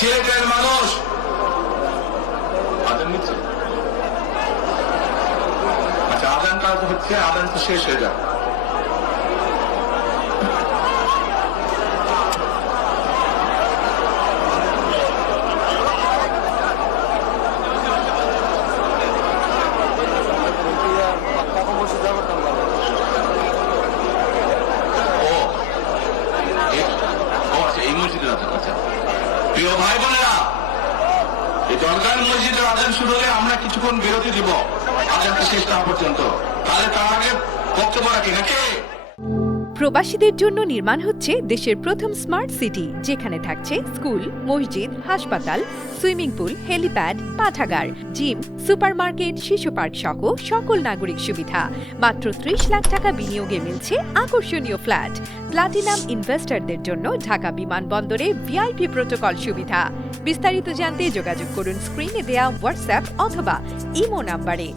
সিলেটের মানুষ আদান নিচ্ছে। আচ্ছা, আদানটা হচ্ছে, আদান তো শেষ হয়ে যাবে। এই মসজিদের আদান। আচ্ছা, প্রিয় ভাই বোনেরা, এই দরগার মসজিদের আদান শুরু হলে আমরা কিছুক্ষণ বিরতি দিব আদানটা শেষ না পর্যন্ত। তাহলে তার আগে বক্তব্য রাখি নাকি? প্রবাসীদের জন্য নির্মাণ হচ্ছে দেশের প্রথম স্মার্ট সিটি, যেখানে থাকছে স্কুল, মসজিদ, হাসপাতাল, সুইমিং পুল, হেলিপ্যাড, পাঠাগার, জিম, সুপারমার্কেট, শিশু পার্ক সহ সকল নাগরিক সুবিধা। মাত্র ৩০ লাখ টাকা বিনিয়োগে মিলছে আকর্ষণীয় ফ্ল্যাট। প্লাটিনাম ইনভেস্টরদের জন্য ঢাকা বিমানবন্দরে ভিআইপি প্রোটোকল সুবিধা। বিস্তারিত জানতে যোগাযোগ করুন স্ক্রিনে দেয়া হোয়াটসঅ্যাপ অথবা ইমো নাম্বারে।